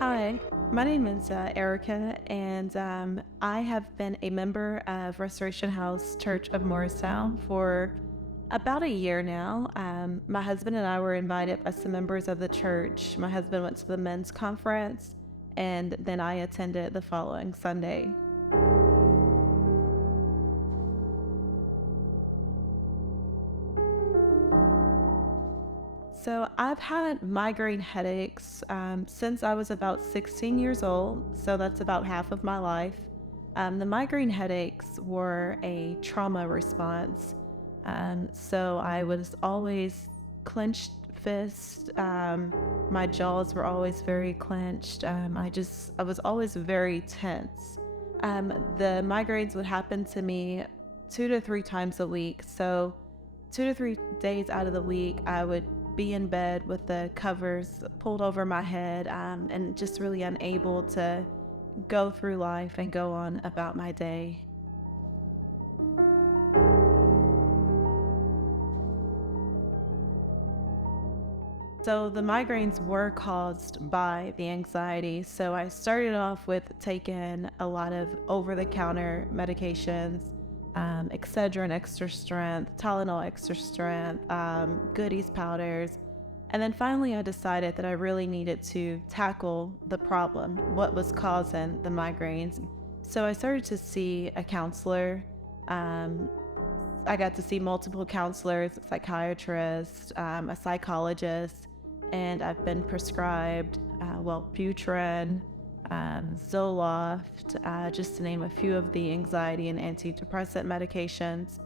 Hi, my name is Erica, and I have been a member of Restoration House Church of Morristown for about a year now. My husband and I were invited by some members of the church. My husband went to the men's conference, and then I attended the following Sunday. So I've had migraine headaches since I was about 16 years old. So that's about half of my life. The migraine headaches were a trauma response. So I was always clenched fist. My jaws were always very clenched. I was always very tense. The migraines would happen to me 2 to 3 times a week. So 2 to 3 days out of the week, I would be in bed with the covers pulled over my head, and just really unable to go through life and go on about my day. So the migraines were caused by the anxiety. So I started off with taking a lot of over-the-counter medications, Excedrin extra strength, Tylenol extra strength, Goodies powders. And then finally I decided that I really needed to tackle the problem, what was causing the migraines. So I started to see a counselor. Um, I got to see multiple counselors, a psychiatrist, a psychologist, and I've been prescribed, Wellbutrin, Zoloft, just to name a few of the anxiety and antidepressant medications.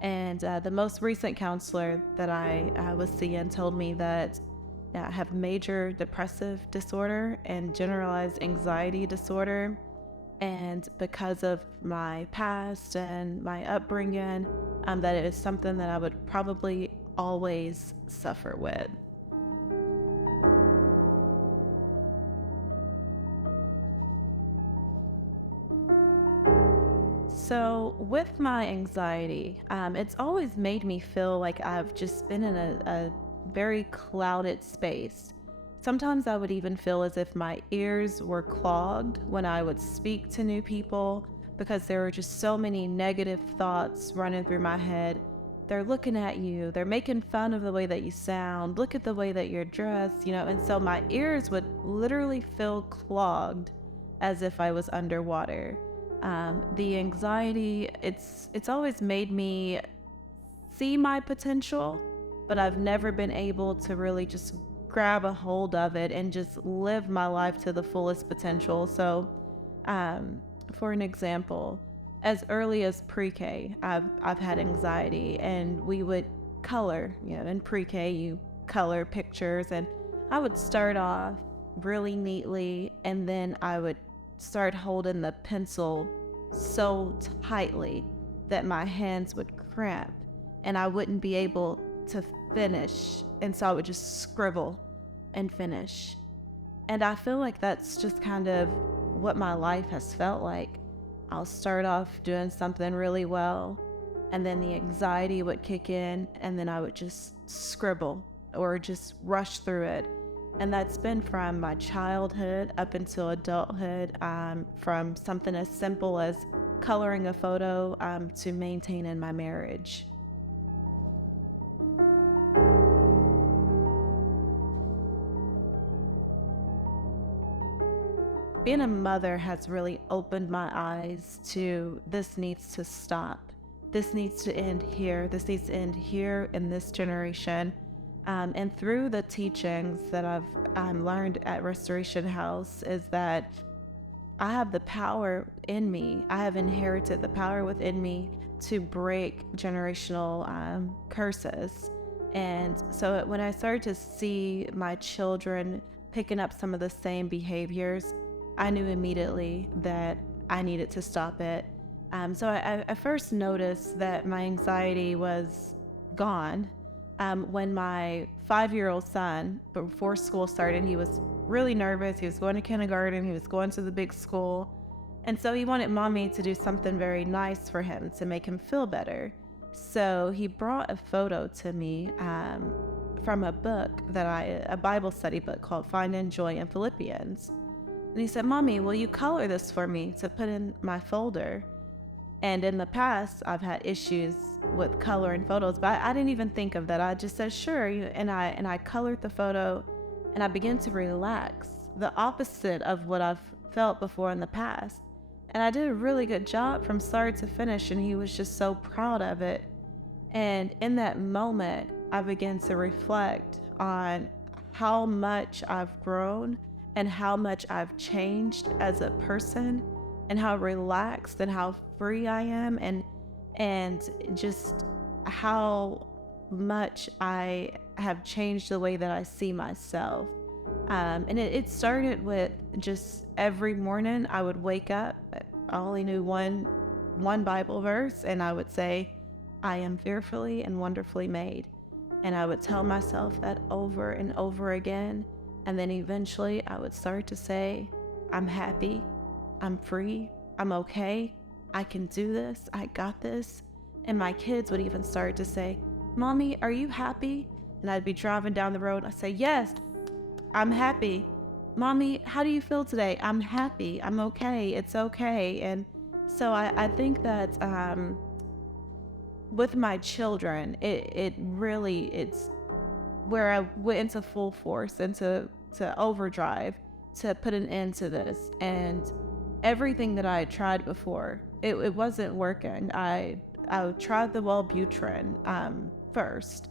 And the most recent counselor that I was seeing told me that I have major depressive disorder and generalized anxiety disorder. And because of my past and my upbringing, that it is something that I would probably always suffer with. So, with my anxiety, it's always made me feel like I've just been in a very clouded space. Sometimes I would even feel as if my ears were clogged when I would speak to new people because there were just so many negative thoughts running through my head. They're looking at you, they're making fun of the way that you sound, look at the way that you're dressed, and so my ears would literally feel clogged as if I was underwater. The anxiety, it's always made me see my potential, but I've never been able to really just grab a hold of it and just live my life to the fullest potential. So, for an example, as early as pre-K, I've had anxiety, and we would color. In pre-K, you color pictures, and I would start off really neatly, and then I would start holding the pencil so tightly that my hands would cramp and I wouldn't be able to finish. And so I would just scribble and finish. And I feel like that's just kind of what my life has felt like. I'll start off doing something really well, and then the anxiety would kick in, and then I would just scribble or just rush through it. And that's been from my childhood up until adulthood, from something as simple as coloring a photo, to maintaining my marriage. Being a mother has really opened my eyes to this needs to stop. This needs to end here. This needs to end here in this generation. And through the teachings that I've learned at Restoration House is that I have the power in me. I have inherited the power within me to break generational curses. And so when I started to see my children picking up some of the same behaviors, I knew immediately that I needed to stop it. So I first noticed that my anxiety was gone when my 5-year-old son, before school started, he was really nervous. He was going to kindergarten, he was going to the big school. And so he wanted mommy to do something very nice for him to make him feel better. So he brought a photo to me from a book a Bible study book called Finding Joy in Philippians. And he said, Mommy, will you color this for me to put in my folder? And in the past, I've had issues with coloring photos, but I didn't even think of that. I just said, sure. And I colored the photo and I began to relax, the opposite of what I've felt before in the past. And I did a really good job from start to finish, and he was just so proud of it. And in that moment, I began to reflect on how much I've grown and how much I've changed as a person and how relaxed and how free I am, and just how much I have changed the way that I see myself. And it started with just every morning I would wake up. I only knew one Bible verse, and I would say, I am fearfully and wonderfully made. And I would tell myself that over and over again. And then eventually I would start to say, I'm happy, I'm free, I'm okay, I can do this, I got this. And my kids would even start to say, Mommy, are you happy? And I'd be driving down the road and I'd say, yes, I'm happy. Mommy, how do you feel today? I'm happy, I'm okay, it's okay. And so I think that with my children, it's where I went into full force, into overdrive to put an end to this. And everything that I had tried before, it wasn't working. I tried the Wellbutrin first,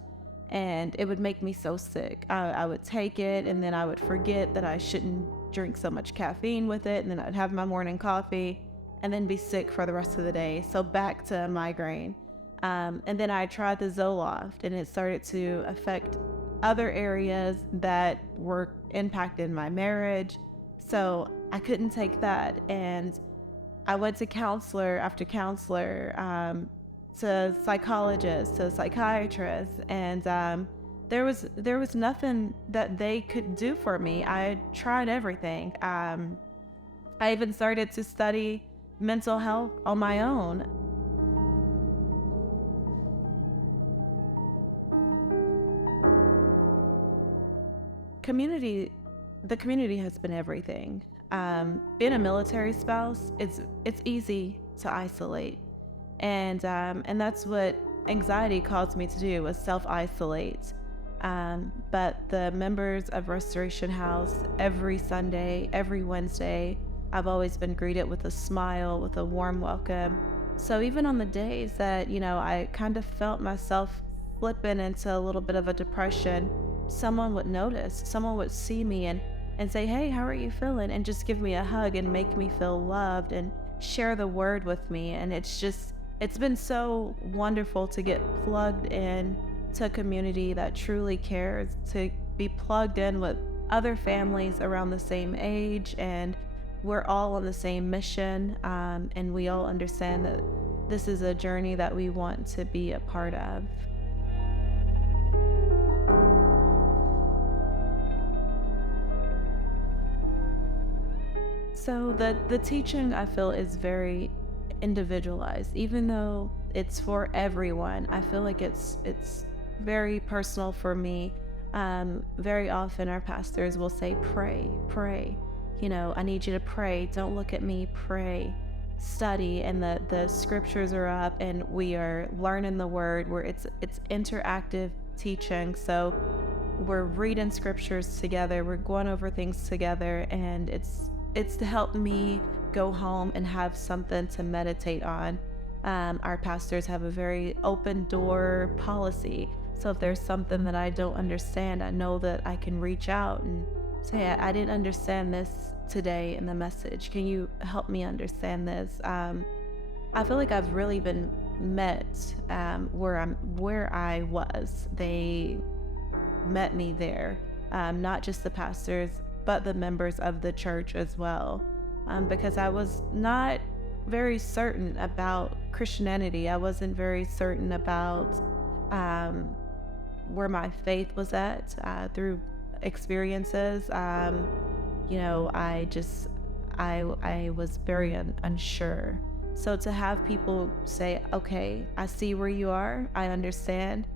and it would make me so sick. I would take it, and then I would forget that I shouldn't drink so much caffeine with it, and then I'd have my morning coffee and then be sick for the rest of the day. So back to migraine. And then I tried the Zoloft, and it started to affect other areas that were impacted my marriage. So I couldn't take that. And I went to counselor after counselor, to psychologists, to psychiatrists, and there was nothing that they could do for me. I tried everything. I even started to study mental health on my own. The community has been everything. Being a military spouse, it's easy to isolate, and that's what anxiety caused me to do, was self-isolate. But the members of Restoration House, every Sunday, every Wednesday, I've always been greeted with a smile, with a warm welcome. So even on the days that, I kind of felt myself slipping into a little bit of a depression, someone would notice, someone would see me and say, hey, how are you feeling? And just give me a hug and make me feel loved and share the word with me. And it's been so wonderful to get plugged in to a community that truly cares, to be plugged in with other families around the same age, and we're all on the same mission, and we all understand that this is a journey that we want to be a part of. So the teaching, I feel, is very individualized. Even though it's for everyone, I feel like it's very personal for me. Very often our pastors will say, pray. I need you to pray. Don't look at me, pray. Study, and the scriptures are up, and we are learning the word, where it's interactive teaching. So we're reading scriptures together, we're going over things together, and it's to help me go home and have something to meditate on. Our pastors have a very open door policy. So if there's something that I don't understand, I know that I can reach out and say, I didn't understand this today in the message. Can you help me understand this? I feel like I've really been met where I was. They met me there, not just the pastors, but the members of the church as well, because I was not very certain about Christianity. I wasn't very certain about where my faith was at through experiences. I was very unsure. So to have people say, okay, I see where you are, I understand,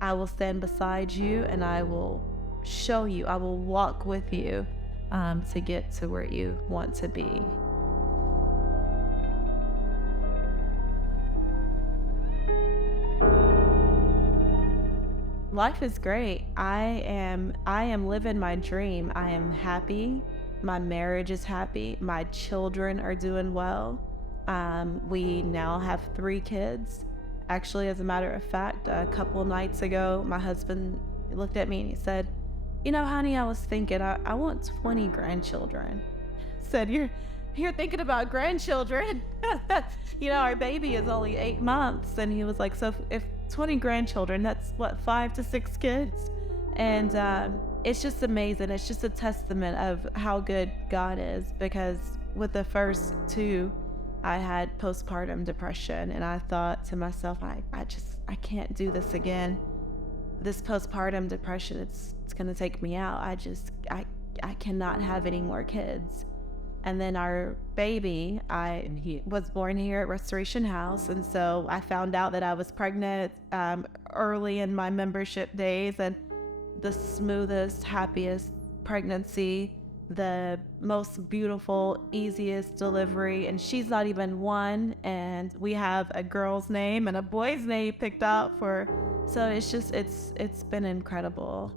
I will stand beside you, and I will show you, I will walk with you. to get to where you want to be. Life is great. I am living my dream. I am happy. My marriage is happy. My children are doing well. We now have 3 kids. Actually, as a matter of fact, a couple nights ago, my husband looked at me and he said, "You know, honey, I was thinking I want 20 grandchildren." Said, "You're thinking about grandchildren?" Our baby is only 8 months, and he was like, "So if 20 grandchildren, that's what, 5 to 6 kids?" And it's just amazing. It's just a testament of how good God is, because with the first two, I had postpartum depression, and I thought to myself, I can't do this again. This postpartum depression, it's gonna take me out. I cannot have any more kids. And then our baby, he was born here at Restoration House, and so I found out that I was pregnant early in my membership days, and the smoothest, happiest pregnancy, the most beautiful, easiest delivery, and she's not even one, and we have a girl's name and a boy's name picked out for. So it's been incredible.